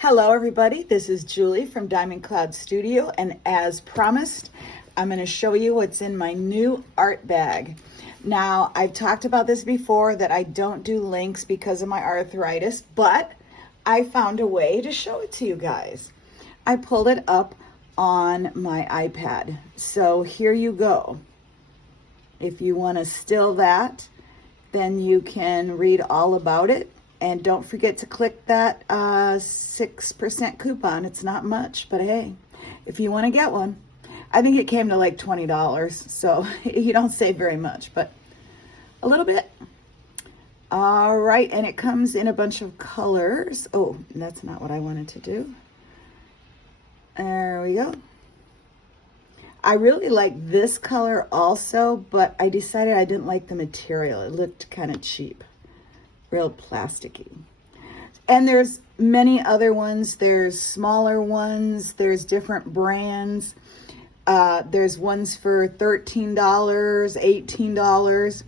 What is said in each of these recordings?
Hello everybody, this is Julie from Diamond Cloud Studio, and as promised, I'm going to show you what's in my new art bag. Now, I've talked about this before that I don't do links because of my arthritis, but I found a way to show it to you guys. I pulled it up on my iPad, so here you go. If you want to still that, then you can read all about it. And don't forget to click that 6% coupon. It's not much, but hey, if you want to get one. I think it came to like $20, so you don't save very much, but a little bit. All right, and it comes in a bunch of colors. Oh, that's not what I wanted to do. There we go. I really like this color also, but I decided I didn't like the material. It looked kind of cheap. Real plasticky. And there's many other ones. There's smaller ones. There's different brands. There's ones for $13, $18.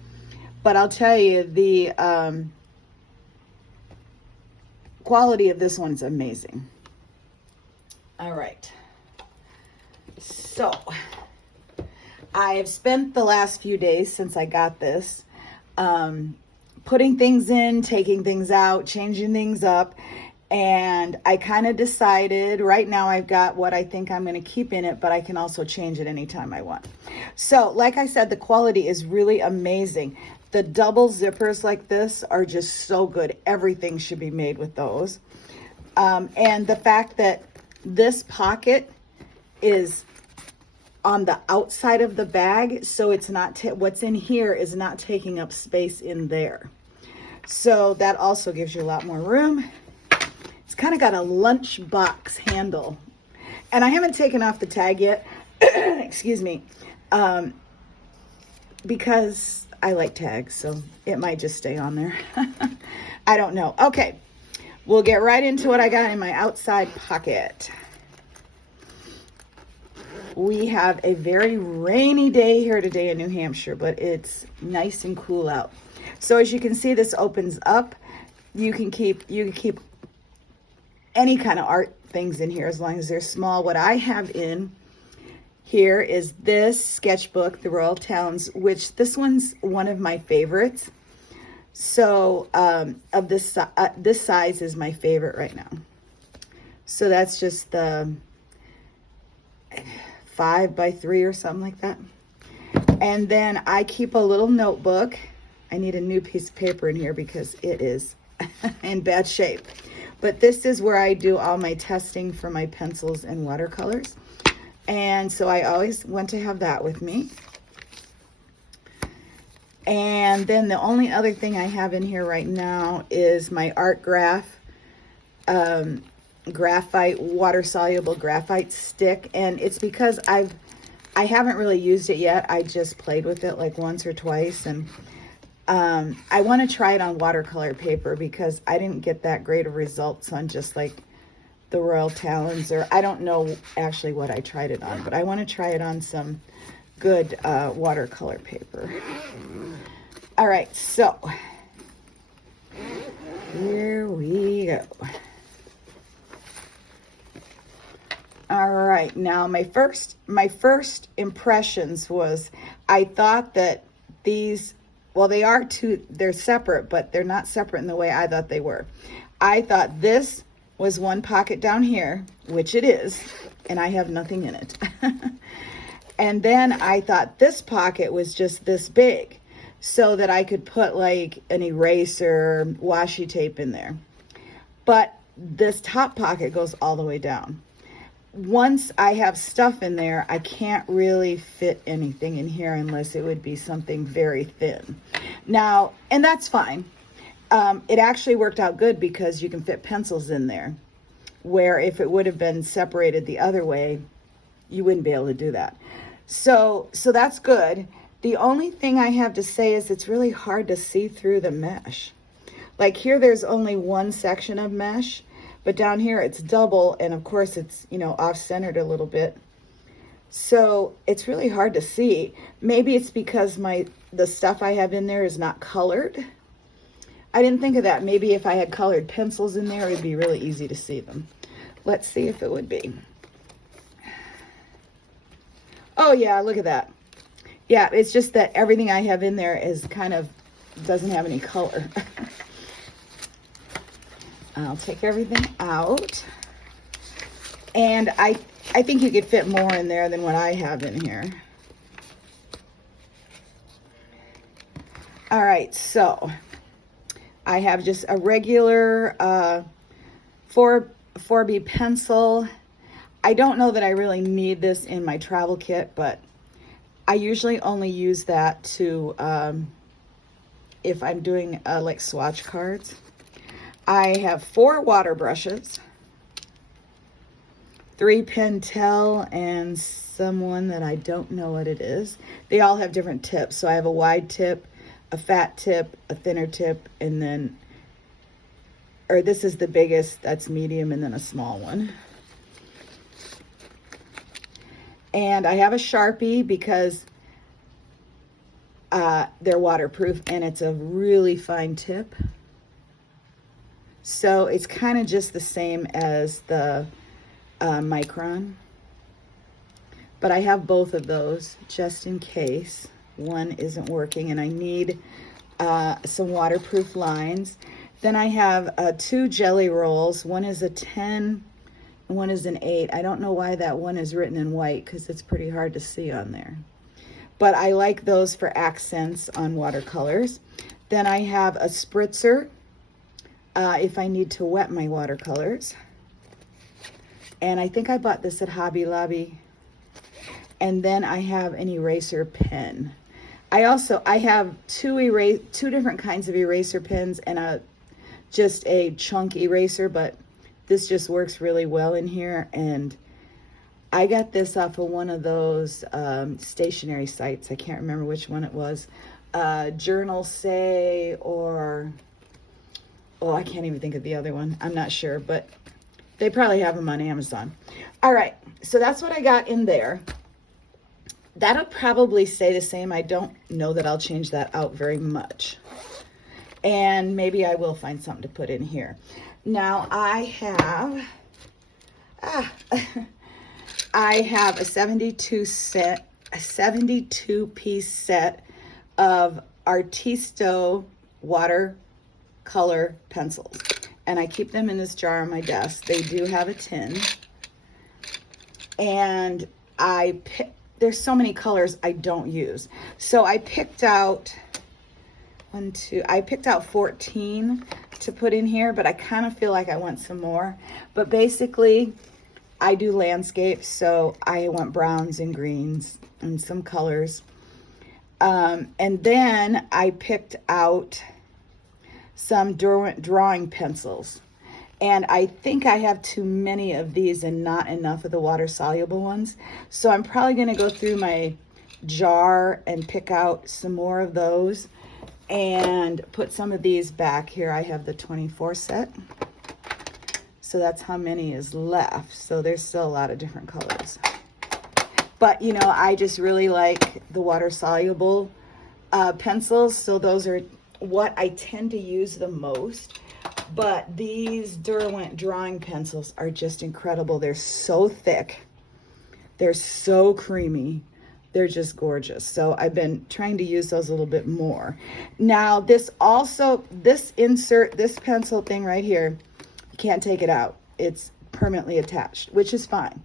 But I'll tell you, the quality of this one's amazing. All right. So, I have spent the last few days since I got this putting things in, taking things out, changing things up, and I kind of decided right now I've got what I think I'm going to keep in it, but I can also change it anytime I want. So like I said, the quality is really amazing. The double zippers like this are just so good. Everything should be made with those. And the fact that this pocket is on the outside of the bag, so it's not what's in here is not taking up space in there. So that also gives you a lot more room. It's kind of got a lunchbox handle. And I haven't taken off the tag yet, excuse me, because I like tags, so it might just stay on there. I don't know. Okay, we'll get right into what I got in my outside pocket. We have a very rainy day here today in New Hampshire, but it's nice and cool out. So as you can see, this opens up. You can keep any kind of art things in here as long as they're small. What I have in here is this sketchbook, The Royal Towns, which this one's one of my favorites. So of this size is my favorite right now. So that's just the 5x3 or something like that. And then I keep a little notebook. I need a new piece of paper in here because it is in bad shape. But this is where I do all my testing for my pencils and watercolors. And so I always want to have that with me. And then the only other thing I have in here right now is my art graphite, water-soluble graphite stick, and it's because I haven't really used it yet. I just played with it like once or twice, and I want to try it on watercolor paper because I didn't get that great of results on just like the Royal Talons, or I don't know actually what I tried it on, but I want to try it on some good watercolor paper. All right, so here we go. All right, now my first impressions was I thought that these, well, they're separate, but they're not separate in the way I thought they were. I thought this was one pocket down here, which it is, and I have nothing in it. And then I thought this pocket was just this big so that I could put like an eraser, washi tape in there. But this top pocket goes all the way down. Once I have stuff in there, I can't really fit anything in here unless it would be something very thin. Now, and that's fine. It actually worked out good because you can fit pencils in there, where if it would have been separated the other way, you wouldn't be able to do that. So that's good. The only thing I have to say is it's really hard to see through the mesh. Like here, there's only one section of mesh, but down here it's double, and of course it's, you know, off-centered a little bit. So it's really hard to see. Maybe it's because the stuff I have in there is not colored. I didn't think of that. Maybe if I had colored pencils in there, it'd be really easy to see them. Let's see if it would be. Oh yeah, look at that. Yeah, it's just that everything I have in there is kind of, doesn't have any color. I'll take everything out. And I think you could fit more in there than what I have in here. All right, so I have just a regular 4B pencil. I don't know that I really need this in my travel kit, but I usually only use that to, if I'm doing like swatch cards. I have 4 water brushes, 3 Pentel, and someone that I don't know what it is. They all have different tips. So I have a wide tip, a fat tip, a thinner tip, and then, or this is the biggest, that's medium, and then a small one. And I have a Sharpie because they're waterproof and it's a really fine tip. So it's kind of just the same as the Micron. But I have both of those just in case one isn't working and I need some waterproof lines. Then I have 2 jelly rolls. One is a 10, one is an 8. I don't know why that one is written in white because it's pretty hard to see on there. But I like those for accents on watercolors. Then I have a spritzer if I need to wet my watercolors. And I think I bought this at Hobby Lobby. And then I have an eraser pen. I have two different kinds of eraser pens and just a chunk eraser, but this just works really well in here. And I got this off of one of those stationery sites. I can't remember which one it was. Journal Say, or, oh, I can't even think of the other one. I'm not sure, but they probably have them on Amazon. All right, so that's what I got in there. That'll probably stay the same. I don't know that I'll change that out very much. And maybe I will find something to put in here. Now I have, I have a 72 piece set of Artisto watercolor pencils. And I keep them in this jar on my desk. They do have a tin. And there's so many colors I don't use. So I picked out 14 to put in here, but I kind of feel like I want some more. But basically, I do landscapes, so I want browns and greens and some colors. And then I picked out some drawing pencils. And I think I have too many of these and not enough of the water-soluble ones. So I'm probably going to go through my jar and pick out some more of those and put some of these back here. I have the 24 set. So that's how many is left. So there's still a lot of different colors. But, you know, I just really like the water-soluble pencils. So those are what I tend to use the most. But these Derwent drawing pencils are just incredible. They're so thick. They're so creamy. They're just gorgeous. So I've been trying to use those a little bit more. Now this pencil thing right here, you can't take it out. It's permanently attached, which is fine.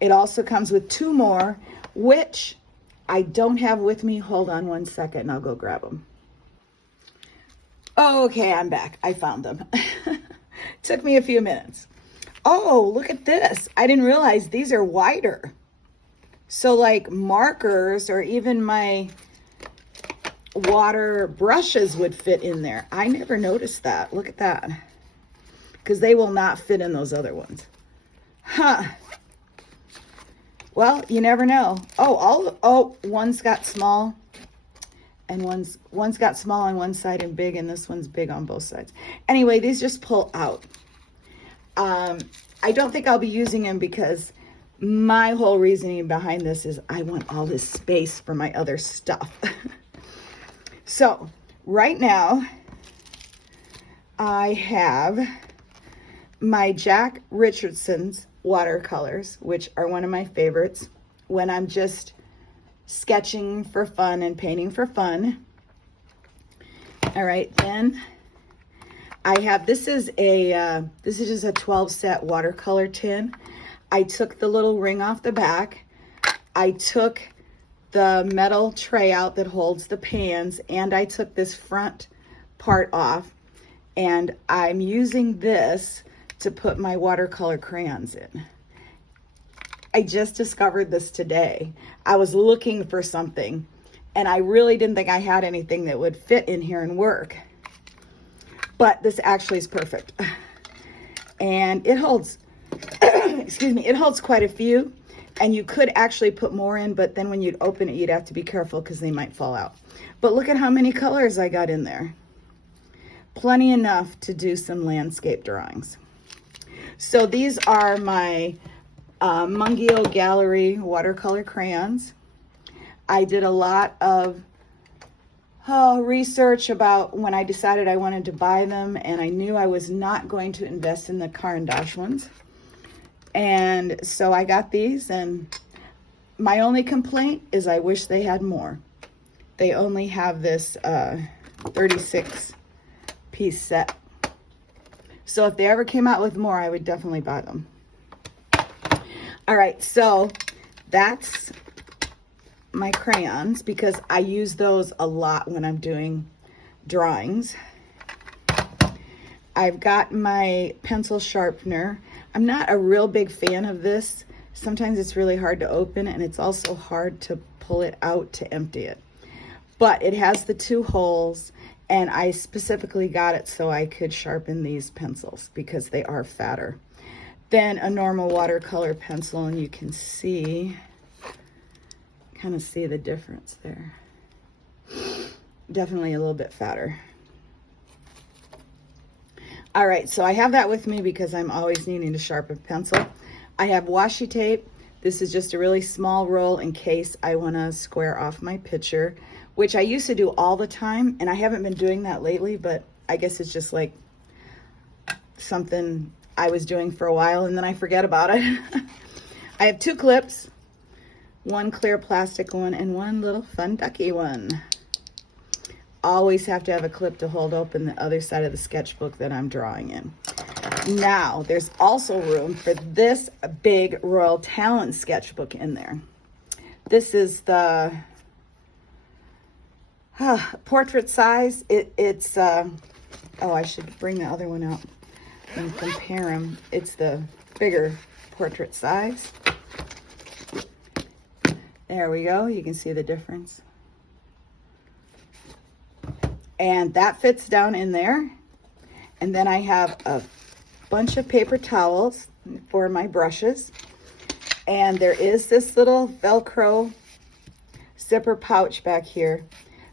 It also comes with 2 more, which I don't have with me. Hold on one second and I'll go grab them. Okay, I'm back. I found them. Took me a few minutes. Oh, look at this. I didn't realize these are wider. So like markers or even my water brushes would fit in there. I never noticed that. Look at that. Because they will not fit in those other ones. Huh. Well, you never know. Oh, one's got small. And one's got small on one side and big, and this one's big on both sides. Anyway, these just pull out. I don't think I'll be using them because my whole reasoning behind this is I want all this space for my other stuff. So right now I have my Jack Richardson's watercolors, which are one of my favorites when I'm just sketching for fun and painting for fun. All right, then I have, this is just a 12 set watercolor tin. I took the little ring off the back. I took the metal tray out that holds the pans, and I took this front part off, and I'm using this to put my watercolor crayons in. I just discovered this today. I was looking for something, and I really didn't think I had anything that would fit in here and work. But this actually is perfect. And it holds, excuse me, it holds quite a few. And you could actually put more in, but then when you'd open it, you'd have to be careful because they might fall out. But look at how many colors I got in there. Plenty enough to do some landscape drawings. So these are my Mungio Gallery watercolor crayons. I did a lot of research about when I decided I wanted to buy them, and I knew I was not going to invest in the Caran d'Ache ones. And so I got these, and my only complaint is I wish they had more. They only have this 36 piece set. So if they ever came out with more, I would definitely buy them. All right, so that's my crayons because I use those a lot when I'm doing drawings. I've got my pencil sharpener. I'm not a real big fan of this. Sometimes it's really hard to open, and it's also hard to pull it out to empty it. But it has the 2 holes, and I specifically got it so I could sharpen these pencils because they are fatter than a normal watercolor pencil, and you can see, kind of see the difference there. Definitely a little bit fatter. All right, so I have that with me because I'm always needing to sharpen pencil. I have washi tape. This is just a really small roll in case I want to square off my picture, which I used to do all the time, and I haven't been doing that lately, but I guess it's just like something I was doing for a while and then I forget about it. I have 2 clips, one clear plastic one and one little fun ducky one. Always have to have a clip to hold open the other side of the sketchbook that I'm drawing in. Now, there's also room for this big Royal Talent sketchbook in there. This is the portrait size. It's oh, I should bring the other one out and compare them. It's the bigger portrait size. There we go. You can see the difference. And that fits down in there. And then I have a bunch of paper towels for my brushes. And there is this little Velcro zipper pouch back here,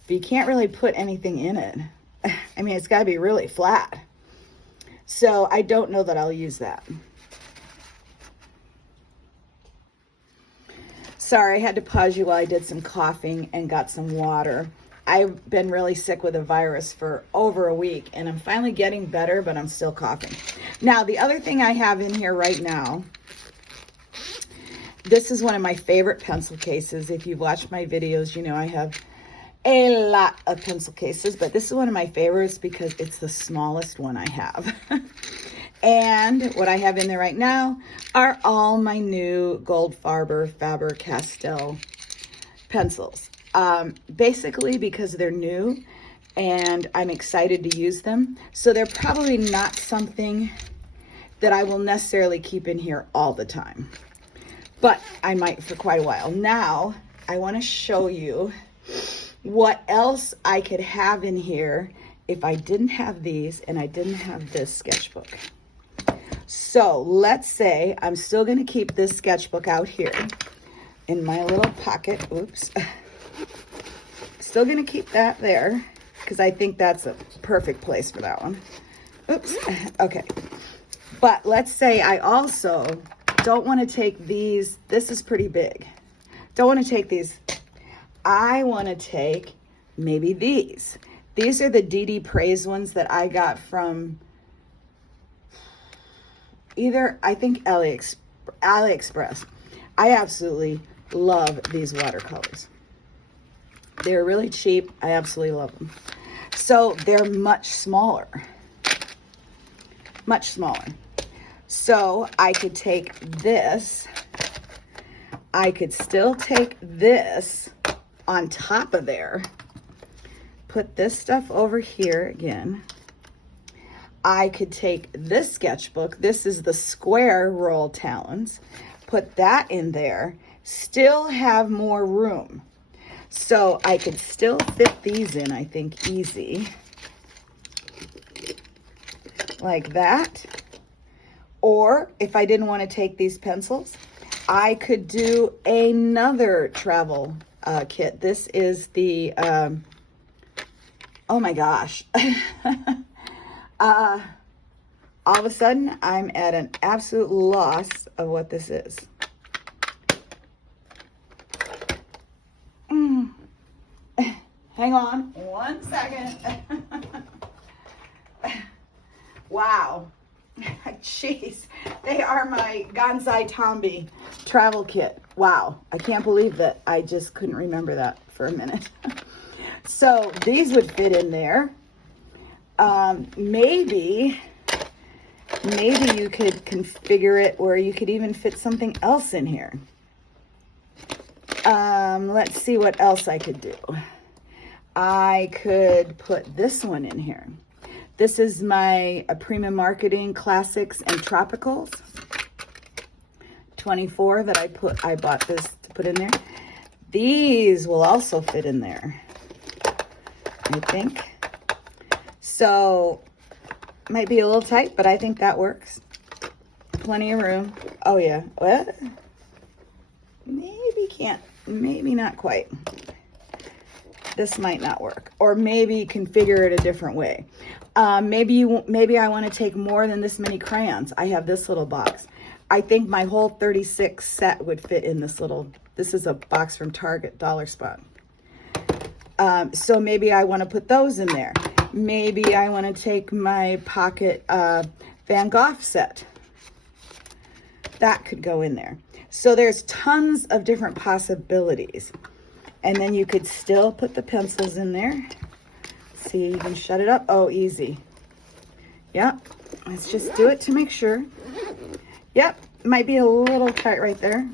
but you can't really put anything in it. I mean, it's got to be really flat. So I don't know that I'll use that. Sorry, I had to pause you while I did some coughing and got some water. I've been really sick with a virus for over a week, and I'm finally getting better, but I'm still coughing. Now, the other thing I have in here right now, this is one of my favorite pencil cases. If you've watched my videos, you know I have a lot of pencil cases, but this is one of my favorites because it's the smallest one I have. And what I have in there right now are all my new Goldfarber Faber-Castell pencils. Basically because they're new and I'm excited to use them. So they're probably not something that I will necessarily keep in here all the time, but I might for quite a while. Now, I want to show you what else I could have in here if I didn't have these and I didn't have this sketchbook. So let's say I'm still going to keep this sketchbook out here in my little pocket. Oops. Still going to keep that there because I think that's a perfect place for that one. Oops. Okay. But let's say I also don't want to take these. This is pretty big. Don't want to take these. I want to take maybe these. These are the DD Praise ones that I got from either, I think AliExpress. I absolutely love these watercolors. They're really cheap. I absolutely love them. So they're much smaller. Much smaller. So I could take this. I could still take this on top of there. Put this stuff over here again. I could take this sketchbook. This is the square roll talons. Put that in there. Still have more room. So I could still fit these in, I think, easy. Like that. Or if I didn't want to take these pencils, I could do another travel kit. This is the, oh my gosh. All of a sudden, I'm at an absolute loss of what this is. Hang on 1 second. Wow. Jeez. They are my Gansai Tombi travel kit. Wow. I can't believe that I just couldn't remember that for a minute. So these would fit in there. Maybe you could configure it where you could even fit something else in here. Let's see what else I could do. I could put this one in here. This is my Prima Marketing Classics and Tropicals 24 that I bought this to put in there. These will also fit in there, I think. So, might be a little tight, but I think that works. Plenty of room. Oh yeah, what? Maybe can't, maybe not quite. This might not work. Or maybe configure it a different way. Maybe I want to take more than this many crayons. I have this little box. I think my whole 36 set would fit in this little, this is a box from Target, Dollar Spot. So maybe I want to put those in there. Maybe I want to take my pocket Van Gogh set. That could go in there. So there's tons of different possibilities. And then you could still put the pencils in there. See, you can shut it up. Oh, easy. Yep. Let's just do it to make sure. Yep. Might be a little tight right there.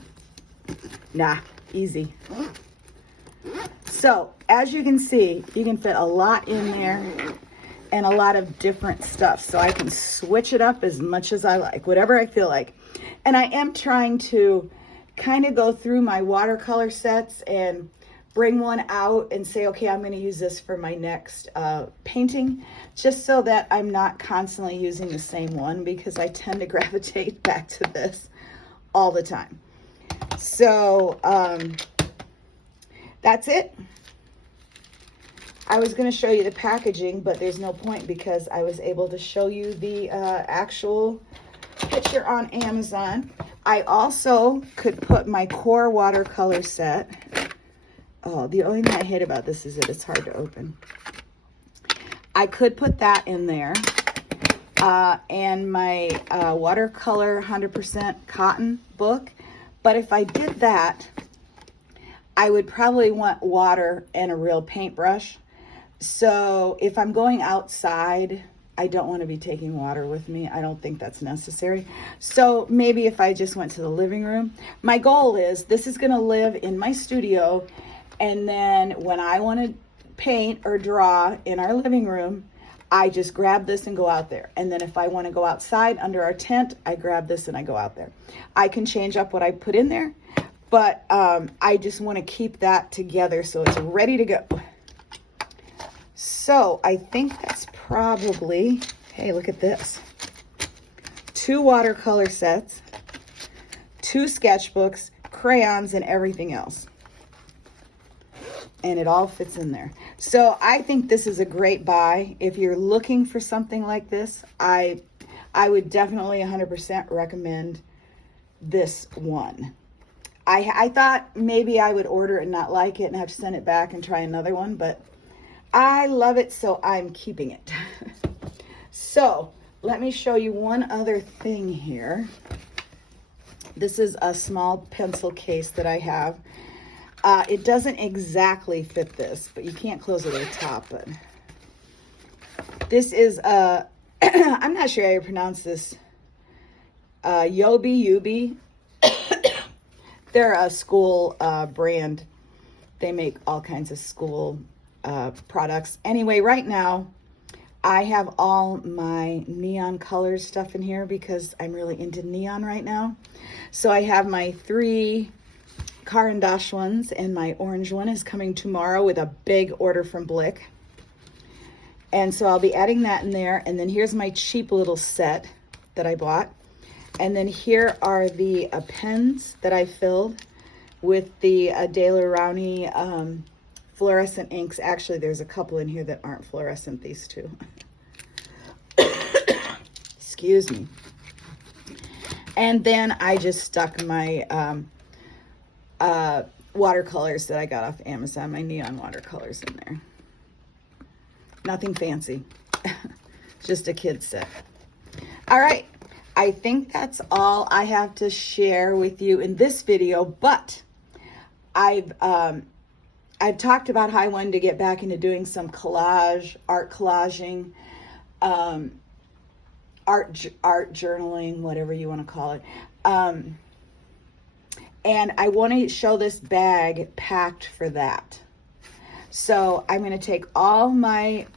Nah, easy. So, as you can see, you can fit a lot in there and a lot of different stuff. So I can switch it up as much as I like, whatever I feel like. And I am trying to kind of go through my watercolor sets and bring one out and say, okay, I'm going to use this for my next painting, just so that I'm not constantly using the same one, because I tend to gravitate back to this all the time. So that's it. I was going to show you the packaging, but there's no point because I was able to show you the actual picture on Amazon. I also could put my core watercolor set. Oh, the only thing I hate about this is that it's hard to open. I could put that in there. And my watercolor 100% cotton book. But if I did that, I would probably want water and a real paintbrush. So if I'm going outside, I don't want to be taking water with me. I don't think that's necessary. So maybe if I just went to the living room. My goal is this is going to live in my studio. And then when I want to paint or draw in our living room, I just grab this and go out there. And then if I want to go outside under our tent, I grab this and I go out there. I can change up what I put in there, but I just want to keep that together so it's ready to go. So I think that's probably, hey, look at this. 2 watercolor sets, 2 sketchbooks, crayons, and everything else. And it all fits in there. So I think this is a great buy. If you're looking for something like this, I would definitely 100% recommend this one. I thought maybe I would order it and not like it and have to send it back and try another one, but I love it, so I'm keeping it. So let me show you one other thing here. This is a small pencil case that I have. It doesn't exactly fit this, but you can't close it at the top. But this is a, I'm not sure how you pronounce this. Yubi. They're a school brand. They make all kinds of school products. Anyway, right now, I have all my neon color stuff in here because I'm really into neon right now. So I have my 3 Caran d'Ache ones, and my orange one is coming tomorrow with a big order from Blick. And so I'll be adding that in there. And then here's my cheap little set that I bought. And then here are the pens that I filled with the De La Rowney fluorescent inks. Actually, there's a couple in here that aren't fluorescent, these two. Excuse me. And then I just stuck my watercolors that I got off Amazon, my neon watercolors in there. Nothing fancy, just a kid's set. All right, I think that's all I have to share with you in this video, but I've talked about how I wanted to get back into doing some art collaging, art journaling, whatever you want to call it. And I want to show this bag packed for that. So I'm going to take all my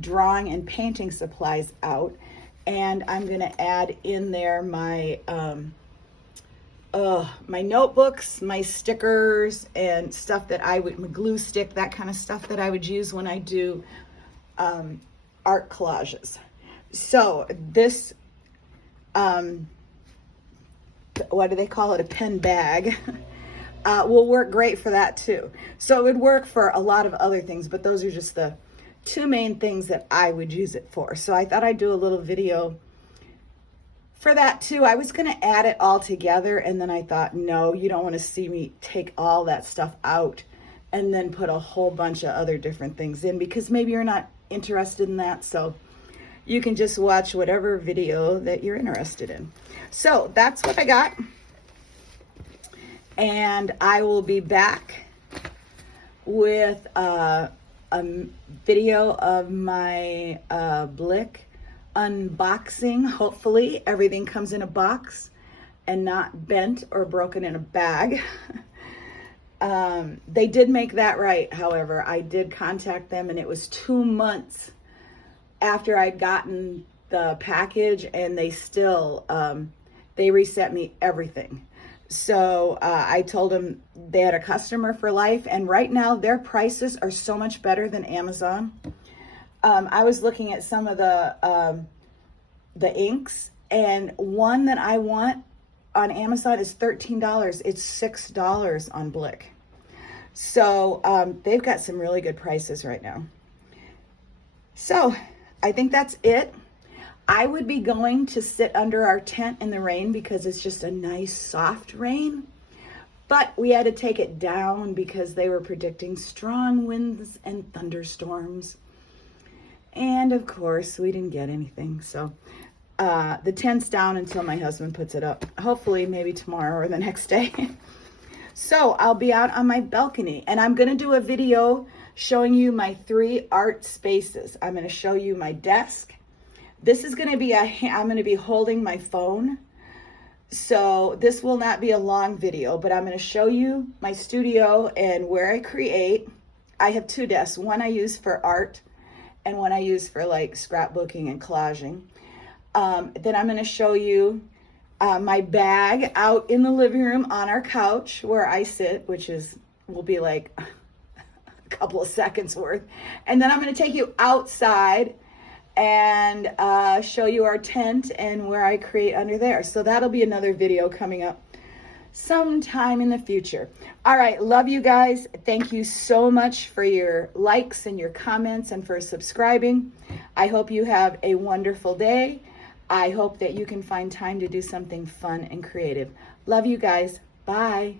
drawing and painting supplies out, and I'm going to add in there my my notebooks, my stickers, and stuff that I would, my glue stick, that kind of stuff that I would use when I do art collages. So this, what do they call it? A pen bag. Will work great for that too. So it would work for a lot of other things, but those are just the 2 main things that I would use it for. So I thought I'd do a little video for that too. I was going to add it all together, and then I thought, no, you don't want to see me take all that stuff out and then put a whole bunch of other different things in, because maybe you're not interested in that. So you can just watch whatever video that you're interested in. So that's what I got. And I will be back with a video of my Blick unboxing. Hopefully everything comes in a box and not bent or broken in a bag. They did make that right. However, I did contact them, and it was 2 months after I'd gotten the package, and they still, they reset me everything. So I told them they had a customer for life, and right now their prices are so much better than Amazon. I was looking at some of the inks, and one that I want on Amazon is $13. It's $6 on Blick. So they've got some really good prices right now. So I think that's it. I would be going to sit under our tent in the rain because it's just a nice soft rain, but we had to take it down because they were predicting strong winds and thunderstorms. And of course we didn't get anything. So the tent's down until my husband puts it up, hopefully maybe tomorrow or the next day. So I'll be out on my balcony, and I'm going to do a video showing you my 3 art spaces. I'm going to show you my desk. This is going to be I'm going to be holding my phone. So this will not be a long video, but I'm going to show you my studio and where I create. I have 2 desks. One I use for art and one I use for like scrapbooking and collaging. Then I'm going to show you my bag out in the living room on our couch where I sit, which will be like a couple of seconds worth. And then I'm going to take you outside and show you our tent and where I create under there. So that'll be another video coming up sometime in the future. All right, love you guys. Thank you so much for your likes and your comments and for subscribing. I hope you have a wonderful day. I hope that you can find time to do something fun and creative. Love you guys. Bye.